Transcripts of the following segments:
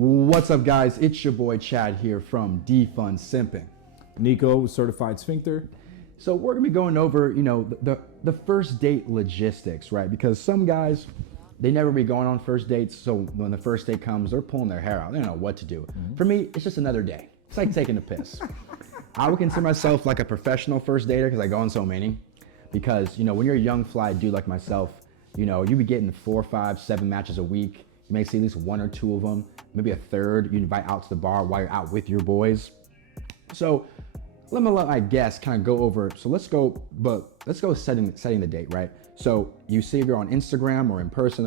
What's up, guys? It's your boy Chad here from Defund Simping. Nico, certified sphincter. So we're gonna be going over, the first date logistics, right? Because some guys, they never be going on first dates. So when the first date comes, they're pulling their hair out. They don't know what to do. For me, it's just another day. It's like taking a piss. I would consider myself like a professional first dater because I go on so many. Because when you're a young fly dude like myself, you be getting 4, 5, 7 matches a week. You may see at least 1 or 2 of them, maybe a third you invite out to the bar while you're out with your boys. So let my guest kind of go over. So let's go setting the date, right? So you see if you're on Instagram or in person,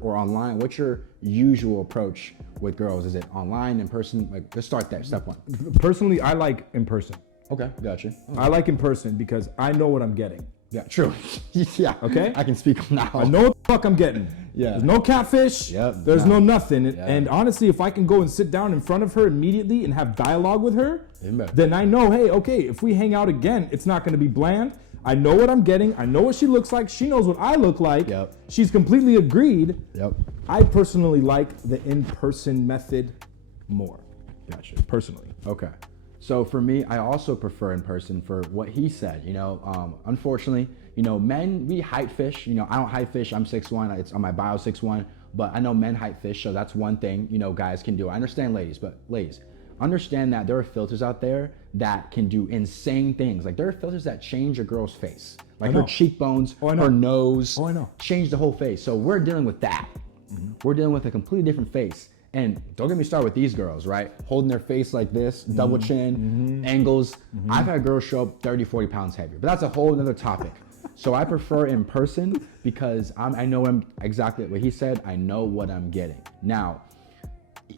or online, what's your usual approach with girls? Is it online, in person? Let's start there, step 1. Personally, I like in person. Okay, gotcha. I like in person because I know what I'm getting. Yeah, true. Yeah. Okay. I can speak now. I know what the fuck I'm getting. Yeah. There's no catfish. Yep. There's no nothing. Yeah. And honestly, if I can go and sit down in front of her immediately and have dialogue with her, Amen. then I know, hey, okay, if we hang out again, it's not going to be bland. I know what I'm getting. I know what she looks like. She knows what I look like. Yep. She's completely agreed. Yep. I personally like the in-person method more. Gotcha. Personally. Okay. So for me, I also prefer in person for what he said. Unfortunately, men, we height fish. I don't height fish. I'm 6'1". It's on my bio 6'1". But I know men height fish, so that's one thing, guys can do. I understand ladies, but ladies, understand that there are filters out there that can do insane things. Like there are filters that change a girl's face. Like her cheekbones, her nose, change the whole face. So we're dealing with that. We're dealing with a completely different face. And don't get me started with these girls, right? Holding their face like this, double chin, angles. I've had girls show up 30, 40 pounds heavier, but that's a whole other topic. So I prefer in person because I know exactly what he said. I know what I'm getting. Now,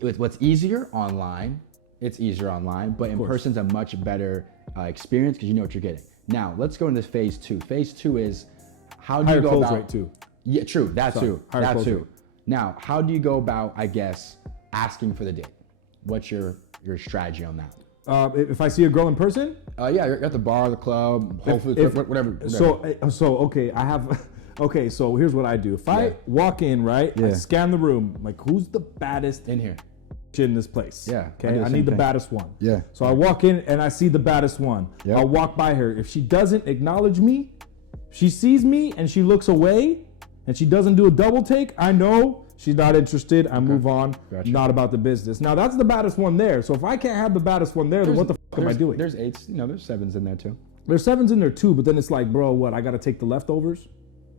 what's easier online, it's easier online, but in person's a much better experience because you know what you're getting. Now, let's go into phase 2. Phase 2 is how do you go about... Higher close rate too. Yeah, true, that too. That too. Now, how do you go about, asking for the date? What's your strategy on that? If I see a girl in person? Yeah, you're at the bar, the club, Whole Foods, whatever. So okay, I have, okay, so here's what I do. If I walk in, right, I scan the room, like who's the baddest in here in this place? Yeah. Okay, I need the baddest one. Yeah. So I walk in and I see the baddest one. Yep. I'll walk by her. If she doesn't acknowledge me, she sees me and she looks away and she doesn't do a double take, I know she's not interested. I move on. Gotcha. Not about the business. Now that's the baddest one there. So if I can't have the baddest one there, then what the fuck am I doing? There's 8s, there's 7s in there too. There's 7s in there too, but then it's like, bro, what? I got to take the leftovers.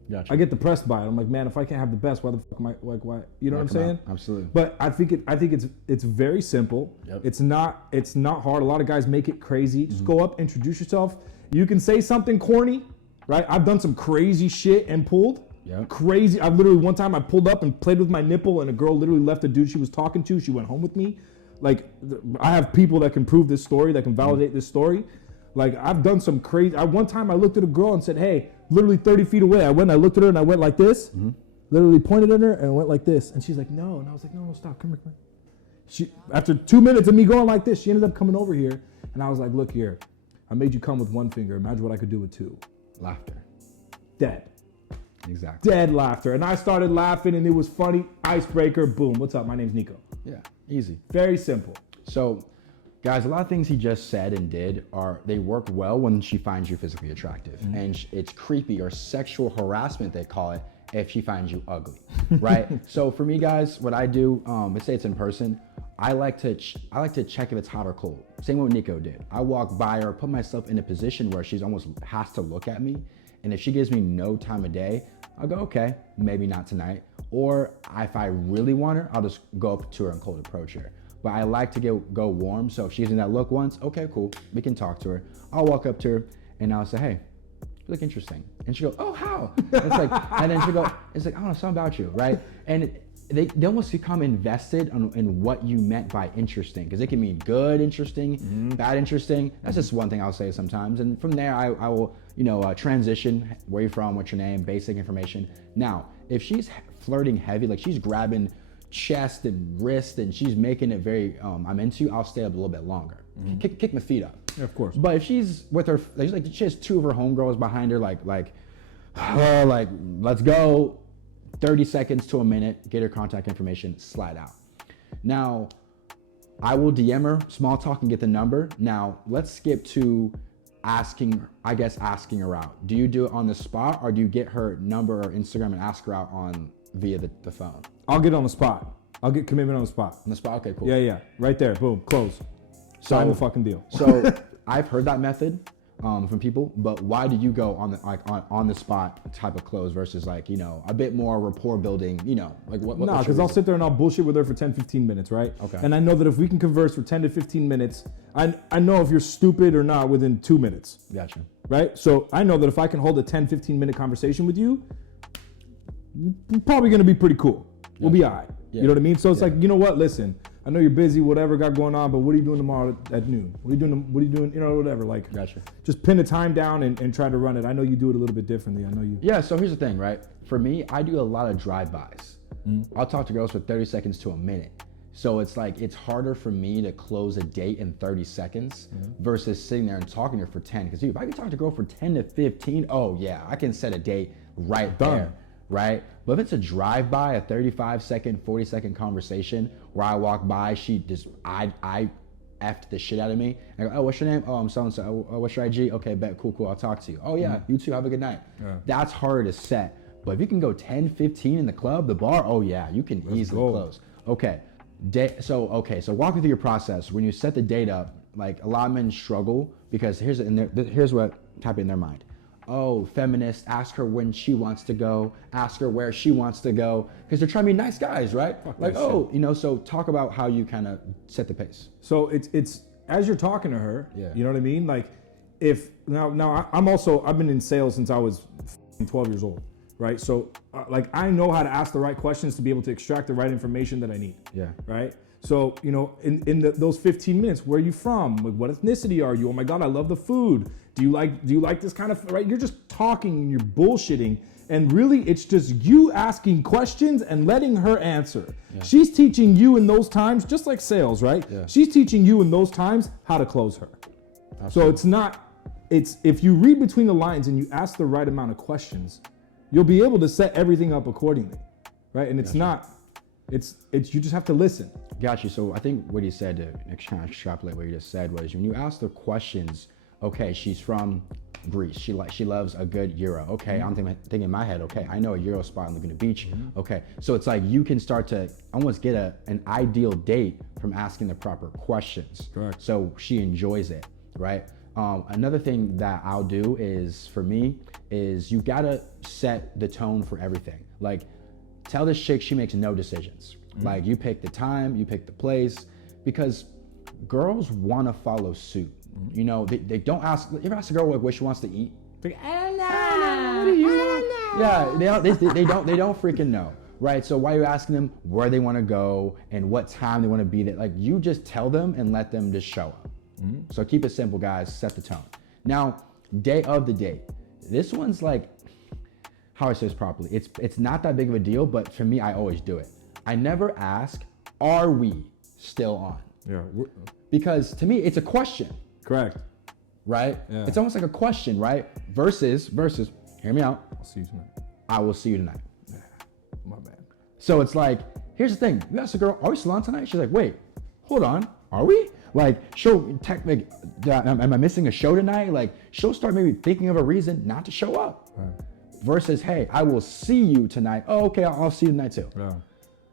Gotcha. I get depressed by it. I'm like, man, if I can't have the best, why the fuck am I like? Why? You know what I'm saying? Absolutely. But I think it's very simple. Yep. It's not hard. A lot of guys make it crazy. Just go up, introduce yourself. You can say something corny, right? I've done some crazy shit and pulled. Yeah. Crazy. I've literally one time I pulled up and played with my nipple and a girl literally left the dude she was talking to. She went home with me. Like I have people that can prove this story, that can validate this story. Like I've done some crazy. One time I looked at a girl and said, hey, literally 30 feet away. I looked at her and I went like this, literally pointed at her and went like this. And she's like, no. And I was like, no, stop, come here. After 2 minutes of me going like this, she ended up coming over here. And I was like, look here, I made you come with 1 finger. Imagine what I could do with 2. Laughter. Dead. Exactly. Dead laughter. And I started laughing and it was funny. Icebreaker, boom. What's up? My name's Nico. Yeah, easy. Very simple. So, guys, a lot of things he just said and did they work well when she finds you physically attractive. And it's creepy or sexual harassment, they call it, if she finds you ugly, right? So for me, guys, what I do, let's say it's in person, I like to check if it's hot or cold. Same what Nico did. I walk by her, put myself in a position where she's almost has to look at me. And if she gives me no time of day, I'll go, okay, maybe not tonight. Or if I really want her, I'll just go up to her and cold approach her. But I like to go warm. So if she's in that look once, okay, cool, we can talk to her. I'll walk up to her and I'll say, hey, you look interesting. And she'll go, oh, how? It's like, and then she'll go, it's like, I don't know, something about you, right? And they almost become invested in what you meant by interesting, because it can mean good interesting, bad interesting. That's just one thing I'll say sometimes. And from there, I will transition, where you're from, what's your name, basic information. Now, if she's flirting heavy, like she's grabbing chest and wrist and she's making it very, I'm into you, I'll stay up a little bit longer. Kick my feet up. Yeah, of course. But if she's with her, like she has 2 of her homegirls behind her, like let's go, 30 seconds to a minute, get her contact information, slide out. Now, I will DM her, small talk, and get the number. Now, let's skip to asking her out. Do you do it on the spot, or do you get her number or Instagram and ask her out via the phone? I'll get on the spot. I'll get commitment on the spot. On the spot? Okay, cool. Yeah. Right there. Boom. Close. Sign the fucking deal. So I've heard that method from people, but why do you go on the spot type of close versus like, you know, a bit more rapport building, you know, like what? No, because I'll sit there and I'll bullshit with her for 10, 15 minutes, right? Okay. And I know that if we can converse for 10 to 15 minutes, I know if you're stupid or not within 2 minutes. Gotcha. Right? So I know that if I can hold a 10, 15 minute conversation with you, we're probably going to be pretty cool. We'll be all right. Yeah. You know what I mean? So it's like, you know what? Listen, I know you're busy, whatever got going on, but what are you doing tomorrow at noon? What are you doing, you know, whatever. Like, gotcha. Just pin the time down and try to run it. I know you do it a little bit differently. I know you. Yeah, so here's the thing, right? For me, I do a lot of drive-bys. I'll talk to girls for 30 seconds to a minute. So it's like, it's harder for me to close a date in 30 seconds versus sitting there and talking to her for 10. Because if I can talk to a girl for 10 to 15, oh yeah, I can set a date right there. Right? But if it's a drive-by, a 35-second, 40-second conversation where I walk by, I effed the shit out of me. I go, oh, what's your name? Oh, I'm so-and-so. Oh, what's your IG? Okay, bet, cool, I'll talk to you. Oh yeah, you too, have a good night. Yeah. That's harder to set. But if you can go 10, 15 in the club, the bar, oh yeah, you can easily close. Okay, so walk me through your process. When you set the date up, like a lot of men struggle because here's what happened in their mind. Oh, feminist, ask her when she wants to go, ask her where she wants to go, because they're trying to be nice guys, right? Like, oh, you know, so talk about how you kind of set the pace. So it's as you're talking to her, you know what I mean? Like, if, now I've been in sales since I was 12 years old, right? So, like, I know how to ask the right questions to be able to extract the right information that I need. Yeah. Right? So, you know, in those 15 minutes, where are you from? Like, what ethnicity are you? Oh my God, I love the food. Do you like this kind of, right? You're just talking and you're bullshitting. And really, it's just you asking questions and letting her answer. Yeah. She's teaching you in those times, just like sales, right? Yeah. She's teaching you in those times how to close her. Absolutely. So it's if you read between the lines and you ask the right amount of questions, you'll be able to set everything up accordingly, right? And it's not, it's you just have to listen. Got you. So I think what he said, to kind of extrapolate what you just said, was when you ask the questions, okay, she's from Greece. She loves a good gyro. Okay, I'm thinking in my head, okay, I know a gyro spot in Laguna Beach. Okay, so it's like you can start to almost get an ideal date from asking the proper questions. Correct. So she enjoys it, right? Another thing that I'll do is, for me, is you gotta set the tone for everything. Like, tell this chick she makes no decisions. Like, you pick the time, you pick the place, because girls wanna follow suit. You know, they don't ask. You ever ask a girl what she wants to eat? Like, I don't know. What do you want? Yeah, they don't freaking know, right? So why are you asking them where they want to go and what time they want to be there? Like, you just tell them and let them just show up. So keep it simple, guys. Set the tone. Now, day of the date. This one's like, how do I say this properly? It's not that big of a deal, but for me, I always do it. I never ask, are we still on? Yeah. Because to me, it's a question. Correct. Right? Yeah. It's almost like a question, right? Versus, hear me out. I'll see you tonight. I will see you tonight. Yeah. My bad. So it's like, here's the thing. You ask a girl, are we still on tonight? She's like, wait, hold on. Are we? Like, am I missing a show tonight? Like, she'll start maybe thinking of a reason not to show up. Right. Versus, hey, I will see you tonight. Oh, okay, I'll see you tonight too. Yeah.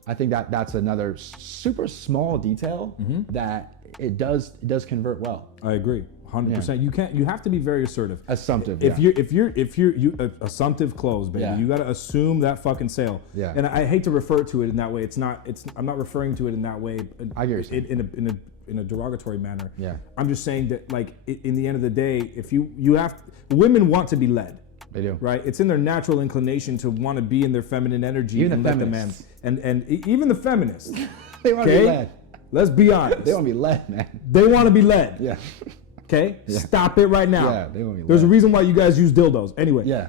I think that's another super small detail that it does convert well. I agree, 100%. Yeah. You have to be very assertive. Assumptive. If you're assumptive close, baby. Yeah. You got to assume that fucking sale. Yeah. And I hate to refer to it in that way. I'm not referring to it in that way. I get you. In a derogatory manner. Yeah. I'm just saying that, like, in the end of the day, if women want to be led. They do. Right? It's in their natural inclination to want to be in their feminine energy. Even the feminists. And even the feminists. They want to be led. Let's be honest. They want to be led, man. They want to be led. Yeah. Okay? Yeah. Stop it right now. Yeah, they want to be led. There's a reason why you guys use dildos. Anyway. Yeah.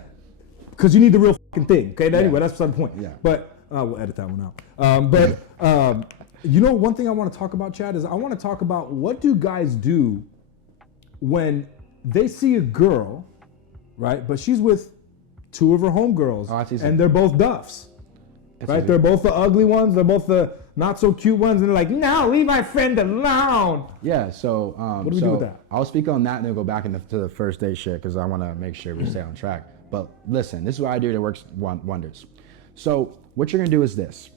Because you need the real fucking thing. Okay? Anyway, that's beside the point. Yeah. But we'll edit that one out. You know, one thing I want to talk about, Chad, is I want to talk about what do guys do when they see a girl, right? But she's with two of her homegirls, and they're both duffs, right? They're both the ugly ones. They're both the not so cute ones, and they're like, no, leave my friend alone. Yeah, so what do we do with that? I'll speak on that and then go back to the first date shit because I want to make sure we stay on track. But listen, this is what I do that works wonders. So what you're gonna do is this.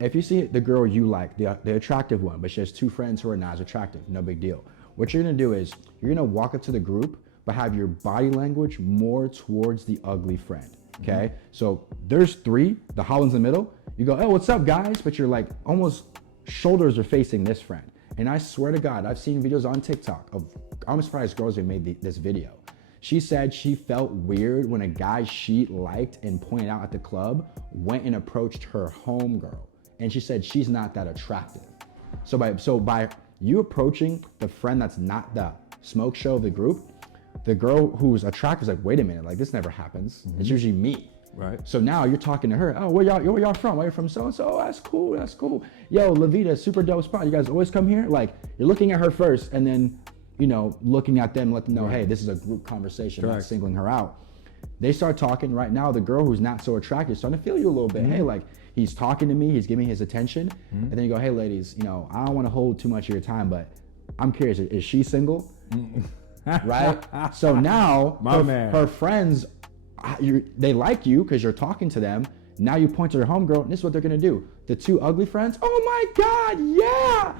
If you see the girl you like, the attractive one, but she has two friends who are not as attractive, no big deal. What you're gonna do is you're gonna walk up to the group, but have your body language more towards the ugly friend, okay? So there's three, the Holland's in the middle. You go, oh, what's up, guys? But you're like almost shoulders are facing this friend. And I swear to God, I've seen videos on TikTok of, I'm surprised girls have made this video. She said she felt weird when a guy she liked and pointed out at the club went and approached her homegirl. And she said she's not that attractive. So by you approaching the friend that's not the smoke show of the group, the girl who's attractive is like, wait a minute, like this never happens. It's usually me. Right. So now you're talking to her. Oh, where y'all from? Where you from? So and so. Oh, that's cool. Yo, La Vida, super dope spot. You guys always come here. Like you're looking at her first, and then looking at them, let them know, hey, this is a group conversation, not singling her out. They start talking. Right now, the girl who's not so attractive is starting to feel you a little bit. Hey, like he's talking to me, he's giving me his attention, and then you go, hey, ladies, I don't want to hold too much of your time, but I'm curious, is she single? Right? So now her friends, they like you because you're talking to them. Now you point to your homegirl, and this is what they're gonna do. The two ugly friends, oh my God,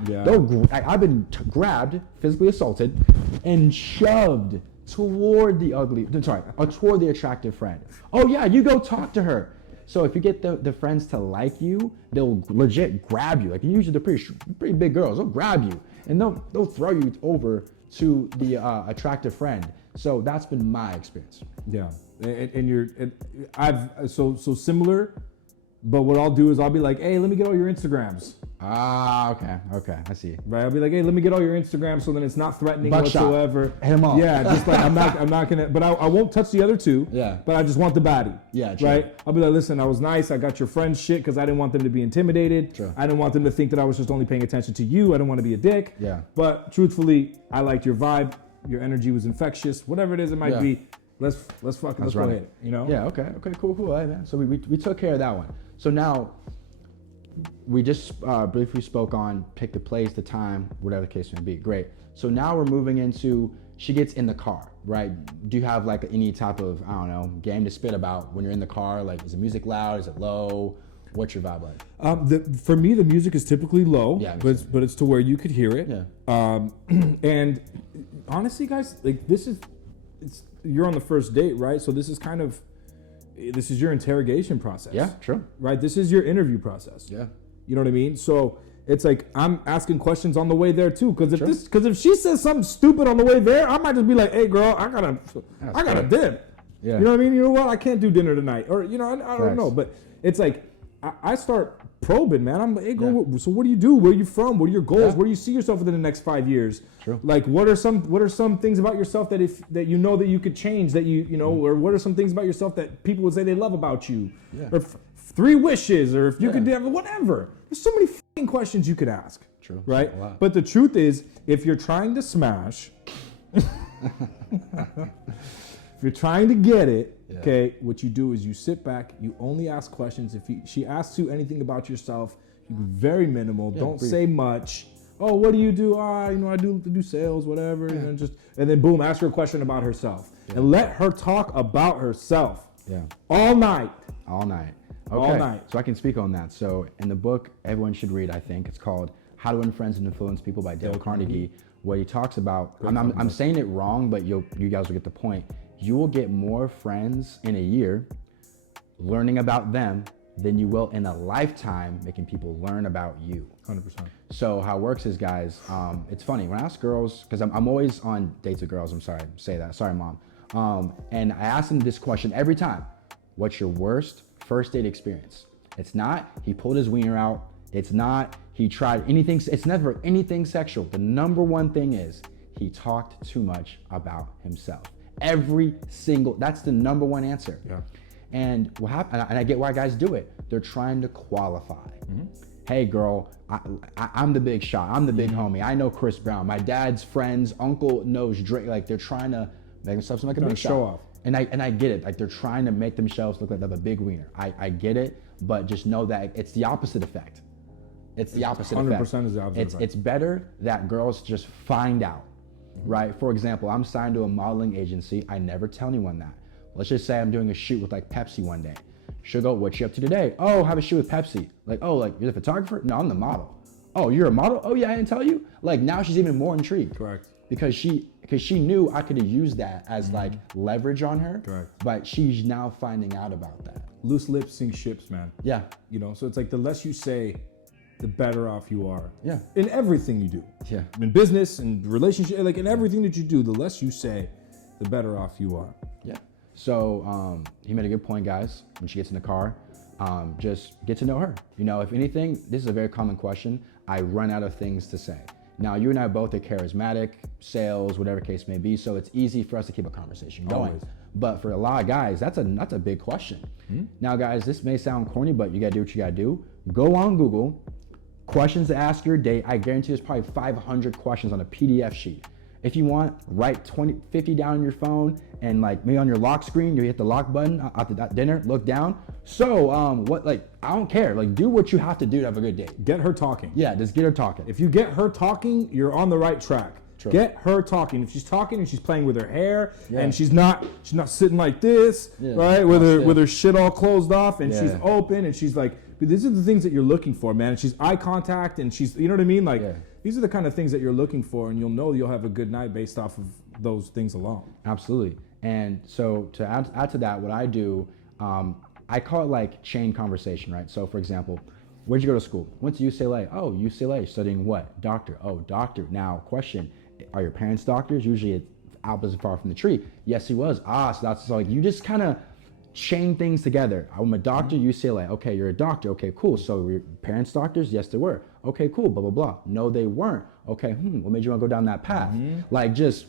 yeah. I've been grabbed, physically assaulted, and shoved toward toward the attractive friend. Oh yeah, you go talk to her. So if you get the friends to like you, they'll legit grab you. Like usually they're pretty big girls. They'll grab you and they'll throw you over to the attractive friend. So that's been my experience. Yeah, so similar. But what I'll do is I'll be like, hey, let me get all your Instagrams. Ah, okay, I see. Right, I'll be like, hey, let me get all your Instagrams, so then it's not threatening whatsoever. Hit him off. Yeah, just like I'm not gonna, but I won't touch the other two. Yeah. But I just want the baddie. Yeah, true. Right. I'll be like, listen, I was nice. I got your friend's shit because I didn't want them to be intimidated. True. I didn't want them to think that I was just only paying attention to you. I didn't want to be a dick. Yeah. But truthfully, I liked your vibe. Your energy was infectious. Whatever it is, it might be. Let's go ahead. Yeah. Okay. Cool. Hey, man. So we took care of that one. So now we just briefly spoke on pick the place, the time, whatever the case may be. Great. So now we're moving into, she gets in the car, right? Do you have like any type of, I don't know, game to spit about when you're in the car? Like, is the music loud? Is it low? What's your vibe like? For me, the music is typically low, yeah, but it's to where you could hear it. Yeah. And honestly, guys, like you're on the first date, right? So this is your interrogation process. Yeah, true. Right? This is your interview process. Yeah. You know what I mean? So it's like I'm asking questions on the way there too. Because if she says something stupid on the way there, I might just be like, hey girl, I gotta dip. Yeah. You know what I mean? You know what? I can't do dinner tonight. Or I don't know. But it's like I start probing, man. I'm like, hey girl, so what do you do? Where are you from? What are your goals? Yeah. Where do you see yourself within the next 5 years? True. Like what are some things about yourself that that you could change, that you know, or what are some things about yourself that people would say they love about you? Yeah. Or 3 wishes, or if you could do whatever. There's so many fucking questions you could ask. True. Right? But the truth is, if you're trying to smash, if you're trying to get it, okay, what you do is you sit back, you only ask questions. If she asks you anything about yourself, you be very minimal. Don't say much. Oh, what do you do? I do sales, whatever. And then boom, ask her a question about herself. And let her talk about herself. Yeah. All night. Okay. All night. So I can speak on that. So in the book, everyone should read, I think, it's called How to Win Friends and Influence People by Dale Carnegie, where he talks about, I'm saying it wrong, but you guys will get the point. You will get more friends in a year learning about them than you will in a lifetime making people learn about you. 100%. So how it works is, guys, it's funny. When I ask girls, because I'm always on dates with girls, I'm sorry to say that. Sorry, mom. And I ask them this question every time. What's your worst first date experience? It's not he pulled his wiener out. It's not he tried anything. It's never anything sexual. The number one thing is he talked too much about himself. That's the number one answer. Yeah. And what happened, and I get why guys do it. They're trying to qualify. Mm-hmm. Hey girl, I'm the big shot. I'm the big homie. I know Chris Brown. My dad's friend's uncle knows Drake. Like they're trying to make themselves like a big show shot. off. And I get it. Like they're trying to make themselves look like they have a big wiener. I get it, but just know that it's the opposite effect. It's the opposite 100% effect. is the opposite effect. It's better that girls just find out, right? For example, I'm signed to a modeling agency. I never tell anyone that. Let's just say I'm doing a shoot with like Pepsi one day. She'll go, what you up to today? Oh, have a shoot with Pepsi. Like, oh, like you're the photographer? No, I'm the model. Oh, you're a model? Oh yeah, I didn't tell you? Like now she's even more intrigued. Correct. Because she knew I could have used that as like leverage on her. Correct. But she's now finding out about that. Loose lips sink ships, man. Yeah. You know, so it's like the less you say, the better off you are. Yeah. In everything you do. Yeah. In business and relationship, like in everything that you do, the less you say, the better off you are. Yeah. So he made a good point, guys. When she gets in the car, just get to know her. You know, if anything, this is a very common question. I run out of things to say. Now, you and I both are charismatic, sales, whatever case may be, so it's easy for us to keep a conversation going. Always. But for a lot of guys, that's a big question. Now, guys, this may sound corny, but you gotta do what you gotta do. Go on Google, questions to ask your date. I guarantee there's probably 500 questions on a PDF sheet. If you want, write 50 down on your phone, and like maybe on your lock screen, you hit the lock button after that dinner, look down. So what, like, I don't care. Like, do what you have to do to have a good date. Get her talking. Yeah, just get her talking. If you get her talking, you're on the right track. True. Get her talking. If she's talking and she's playing with her hair and she's not sitting like this, right? With her shit all closed off and she's open and she's like, these are the things that you're looking for, man. And she's eye contact and she's, you know what I mean? Like, these are the kind of things that you're looking for, and you'll know you'll have a good night based off of those things alone. Absolutely. And so to add to that, what I do, I call it like chain conversation, right? So for example, where'd you go to school? Went to UCLA. Oh, UCLA, studying what? Doctor. Oh, doctor. Now, question, are your parents doctors? Usually it's opposite far from the tree. Yes, he was. So that's like, you just kind of chain things together. I'm a doctor, UCLA. Okay, you're a doctor. Okay, cool. So were your parents doctors? Yes, they were. Okay, cool, blah, blah, blah. No, they weren't. Okay, what made you want to go down that path? Like, just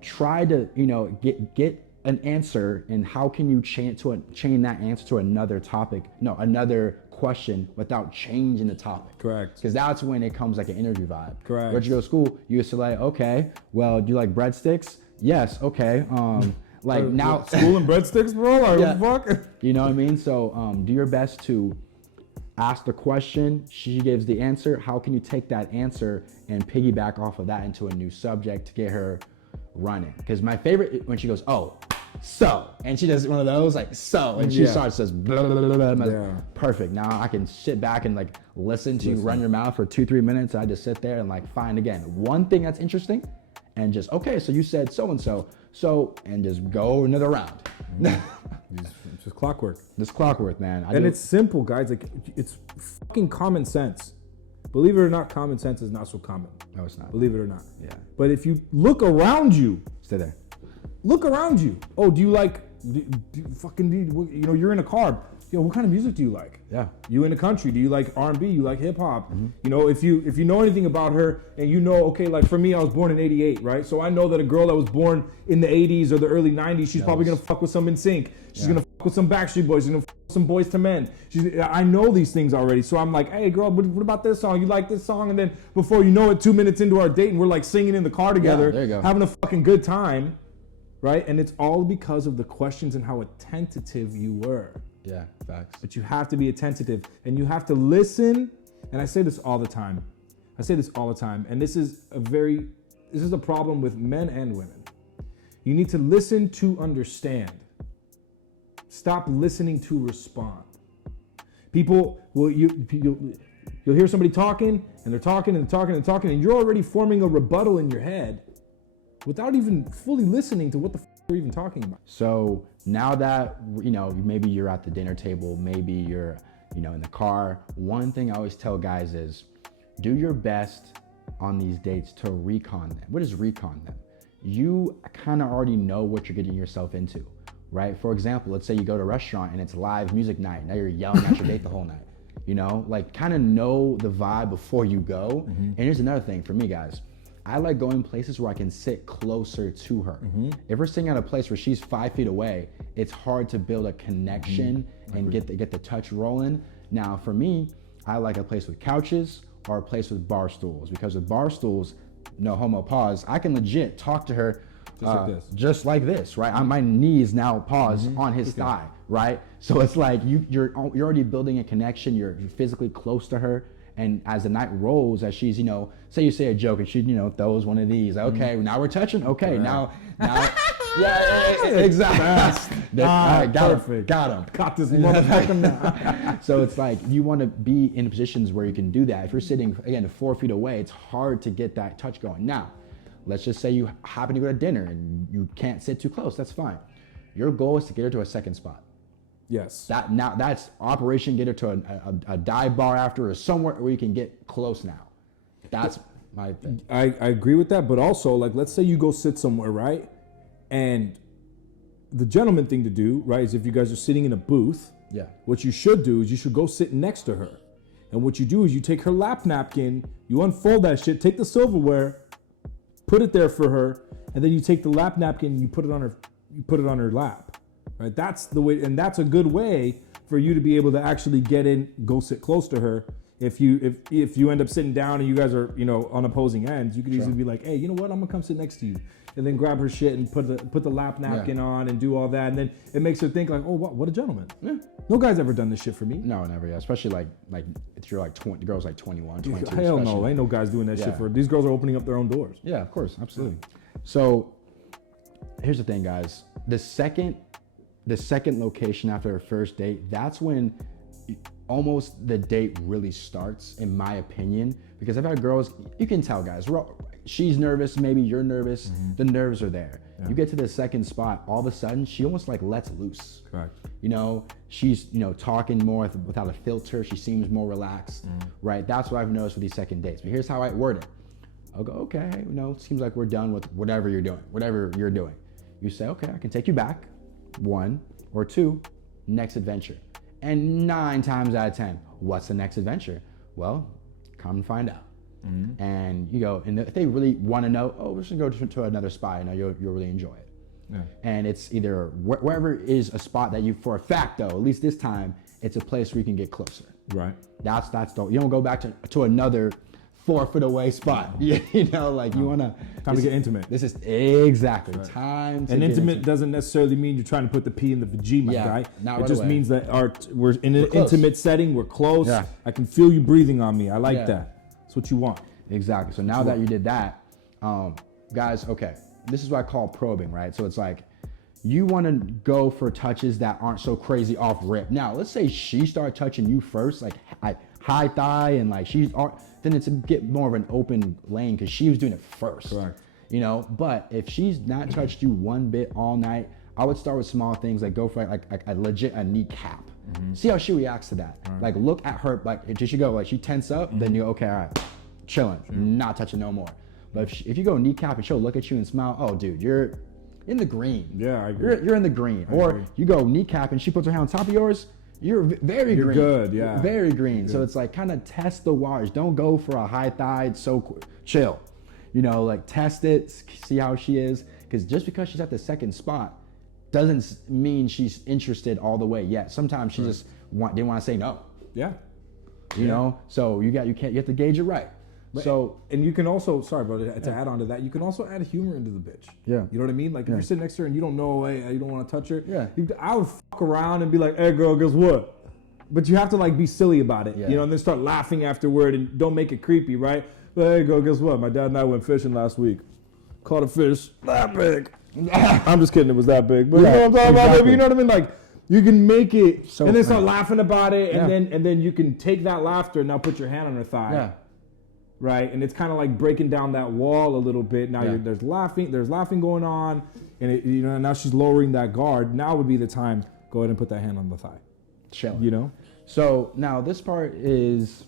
try to, you know, get an answer, and how can you chain that answer to another topic? No, another question without changing the topic. Correct. Because that's when it comes like an interview vibe. Correct. Where'd you go to school? UCLA. Okay. Well, do you like breadsticks? Yes. Okay. Like now, school and breadsticks, bro. Like, fuck. You know what I mean? So do your best to ask the question. She gives the answer. How can you take that answer and piggyback off of that into a new subject to get her running? Because my favorite when she goes, oh, so, and she does one of those like so, and she starts says blah, blah, blah, blah. Like, perfect. Now I can sit back and like listen to you run your mouth for 2-3 minutes. I just sit there and like find again one thing that's interesting, and just okay. So you said so and so. So, and just go another round. It's just clockwork. This clockwork, man. It's simple, guys. Like, it's fucking common sense. Believe it or not, common sense is not so common. No, it's not. Believe it or not. Yeah. But if you look around you, stay there. Look around you. Oh, do you like, you know, you're in a car. Yo, what kind of music do you like? Yeah. You in the country? Do you like R&B? You like hip hop? You know, if you know anything about her, and you know, okay, like for me, I was born in '88, right? So I know that a girl that was born in the '80s or the early '90s, she's probably gonna fuck with some NSYNC. She's gonna fuck with some Backstreet Boys. She's gonna fuck with some Boys to Men. I know these things already, so I'm like, hey, girl, what about this song? You like this song? And then before you know it, 2 minutes into our date, and we're like singing in the car together, there you go. having a fucking good time, right? And it's all because of the questions and how attentive you were. Yeah, facts. But you have to be attentive, and you have to listen. And I say this all the time. And this is a problem with men and women. You need to listen to understand. Stop listening to respond. People will you'll hear somebody talking, and they're talking and talking and talking, and you're already forming a rebuttal in your head without even fully listening to what the we're even talking about. So now that, you know, maybe you're at the dinner table, maybe you're, you know, in the car, one thing I always tell guys is do your best on these dates to recon them. What is recon them? You kind of already know what you're getting yourself into, right? For example, let's say you go to a restaurant and it's live music night. Now you're yelling at your date the whole night. You know, like kind of know the vibe before you go. And here's another thing for me, guys. I like going places where I can sit closer to her. If we're sitting at a place where she's 5 feet away, it's hard to build a connection and get the touch rolling. Now, for me, I like a place with couches or a place with bar stools, because with bar stools, no homo pause, I can legit talk to her just like this, right? My knees now pause on his thigh, right? So it's like you're already building a connection. You're physically close to her. And as the night rolls, as she's, say you say a joke and she, throws one of these. Okay, now we're touching. Okay, now, yeah, exactly. Perfect. Got him. Got this motherfucker now. So it's like you want to be in positions where you can do that. If you're sitting, again, 4 feet away, it's hard to get that touch going. Now, let's just say you happen to go to dinner and you can't sit too close. That's fine. Your goal is to get her to a second spot. Yes. That's operation get her to a dive bar after, or somewhere where you can get close now. That's my thing. I agree with that, but also, like, let's say you go sit somewhere, right? And the gentleman thing to do, right, is if you guys are sitting in a booth, what you should do is you should go sit next to her. And what you do is you take her lap napkin, you unfold that shit, take the silverware, put it there for her, and then you take the lap napkin and you put it on her lap. Right? That's the way, and that's a good way for you to be able to actually get in, go sit close to her. If you end up sitting down and you guys are, on opposing ends, you could easily be like, hey, you know what? I'm gonna come sit next to you, and then grab her shit and put the lap napkin on and do all that, and then it makes her think like, oh, what a gentleman. Yeah. No guy's ever done this shit for me. No, never. Yeah, especially like if you're like 20, the girl's like 21, 22. Hell no, ain't no guys doing that shit for her. These girls are opening up their own doors. Yeah, of course, absolutely. So here's the thing, guys. The second location after a first date, that's when almost the date really starts, in my opinion, because I've had girls, you can tell, guys, she's nervous, maybe you're nervous, the nerves are there. Yeah. You get to the second spot, all of a sudden she almost like lets loose. Correct. She's talking more without a filter, she seems more relaxed, right? That's what I've noticed with these second dates. But here's how I word it. I'll go, okay, seems like we're done with whatever you're doing. You say, okay, I can take you back, 1 or 2, next adventure. And 9 times out of 10, what's the next adventure? Well, come and find out. And you go, and if they really want to know, we're just gonna go to another spot, you'll really enjoy it. Yeah. And it's either wherever is a spot that you, for a fact though, at least this time, it's a place where you can get closer. Right. That's the, you don't go back to another 4 foot away spot. You wanna time to get intimate. This is exactly time to and get intimate doesn't necessarily mean you're trying to put the P in the G, my guy. It just means that we're in an intimate setting, we're close. Yeah. I can feel you breathing on me. I like that. That's what you want. Exactly. So now that you did that, guys, okay, this is what I call probing, right? So it's like, you want to go for touches that aren't so crazy off rip. Now, let's say she started touching you first, like high thigh, and like then it's a get more of an open lane because she was doing it first. Right. But if she's not touched you one bit all night, I would start with small things, like go for like a legit kneecap. See how she reacts to that. Right. Like look at her, like did she go, like she tense up, then you go, okay, all right, chilling, not touching no more. But if you go kneecap and she'll look at you and smile, oh dude, you're in the green. Yeah, I agree. You're in the green. Or you go kneecap and she puts her hand on top of yours, you're very green. You're good, yeah. Very green. So it's like kind of test the waters. Don't go for a high thigh, chill. Like test it, see how she is. Because just because she's at the second spot doesn't mean she's interested all the way yet. Sometimes she just didn't want to say no. Yeah. So you have to gauge it right. But, and you can also, sorry, bro, to add on to that, you can also add humor into the bitch. Yeah. You know what I mean? Like if you're sitting next to her and you don't know, you don't want to touch her. Yeah. I would fuck around and be like, hey girl, guess what? But you have to like be silly about it, and then start laughing afterward and don't make it creepy, right? But hey girl, guess what? My dad and I went fishing last week. Caught a fish that big. I'm just kidding, it was that big. But you know what I'm talking about, baby? You know what I mean? Like you can make it and then start laughing about it, and then you can take that laughter and now put your hand on her thigh. Yeah. Right, and it's kind of like breaking down that wall a little bit. Now there's laughing going on, and now she's lowering that guard. Now would be the time. Go ahead and put that hand on the thigh. Chill. So now this part is,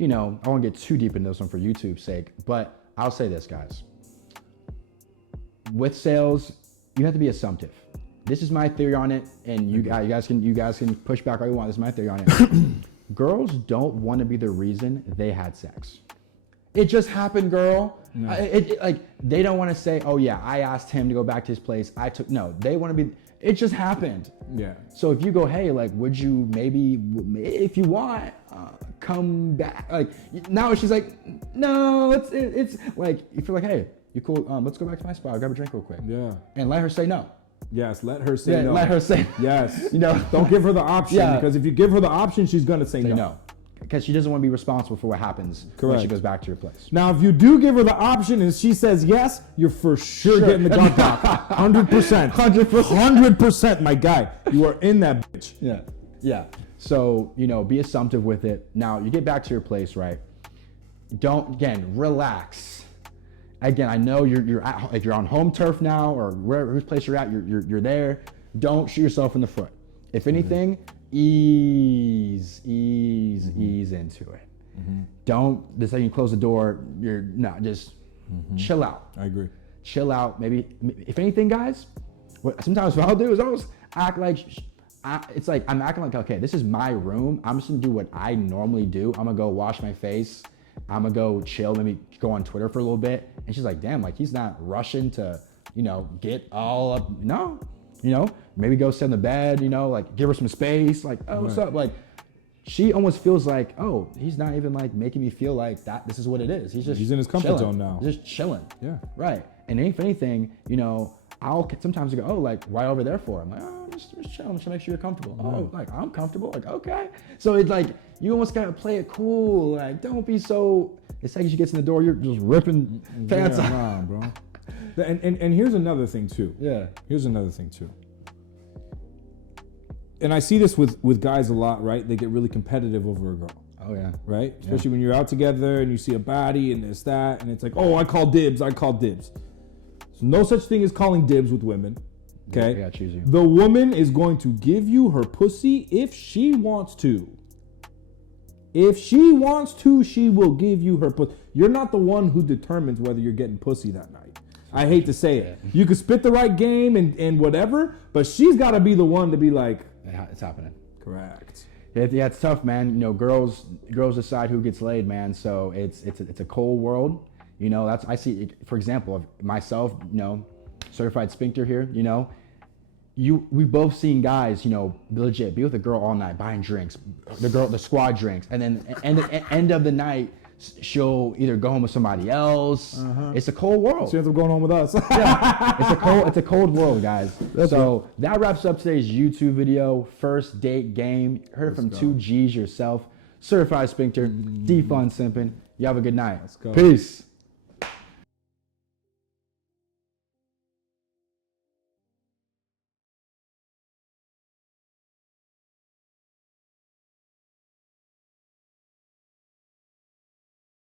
I won't get too deep into this one for YouTube's sake, but I'll say this, guys. With sales, you have to be assumptive. This is my theory on it, and you guys can push back all you want. This is my theory on it. Girls don't want to be the reason they had sex. It just happened, girl. No. Like they don't want to say, oh yeah, I asked him to go back to his place. They want to be, it just happened. Yeah. So if you go, hey, like, would you maybe, if you want, come back? Like now she's like, no, it's like, if you're like, hey, you cool? Let's go back to my spot. I'll grab a drink real quick. Yeah. And let her say no. Yes, let her say no. Let her say yes. Don't give her the option because if you give her the option, she's gonna say no. because she doesn't want to be responsible for what happens when she goes back to your place. Now, if you do give her the option and she says yes, you're for sure getting the gun cock. 100%. 100%, my guy. You are in that bitch. Yeah. Yeah. So, you know, be assumptive with it. Now, you get back to your place, right? Relax. Again, I know if you're on home turf now or whose place you're at, you're there. Don't shoot yourself in the foot. If anything, ease into it. Don't, the second you close the door, chill out. I agree. Chill out. Maybe, if anything, guys, sometimes what I'll do is I'll just act like, it's like I'm acting like, okay, this is my room. I'm just gonna do what I normally do. I'm gonna go wash my face. I'm gonna go chill, maybe go on Twitter for a little bit. And she's like, damn, like he's not rushing to, you know, get all up. No, you know, maybe go sit in the bed, you know, like give her some space. Like, oh, what's up? Like, she almost feels like, oh, he's not even like making me feel like that. This is what it is. He's in his comfort zone now. He's just chilling. Yeah. Right. And if anything, you know, I'll sometimes go, oh, like, why over there for? I'm like, oh, just chilling, just make sure you're comfortable. Oh, like, I'm comfortable. Like, okay. So it's like, you almost gotta play it cool. Like, don't be so, the second she gets in the door, you're just ripping pants off. Nah, bro. And here's another thing too. Yeah. Here's another thing too. And I see this with guys a lot, right? They get really competitive over a girl. Oh, yeah. Right? Especially when you're out together and you see a baddie and this, that, and it's like, oh, I call dibs. So no such thing as calling dibs with women. Okay? Yeah, choose you. The woman is going to give you her pussy if she wants to. If she wants to, she will give you her pussy. You're not the one who determines whether you're getting pussy that night. I hate to say it. You could spit the right game and whatever, but she's got to be the one to be like, it's happening. Correct. Yeah, it's tough, man. You know, girls decide who gets laid, man. So it's a cold world. You know, I see, for example, of myself, you know, certified sphincter here, you know, we've both seen guys, you know, legit be with a girl all night, buying drinks, the squad drinks, and then end of the night, she'll either go home with somebody else. It's a cold world. She ends up going home with us. Yeah, it's a cold world, guys. That wraps up today's YouTube video. First date game. Heard it from 2Gs yourself. Certified sphincter. Defund simping. You have a good night. Let's go. Peace.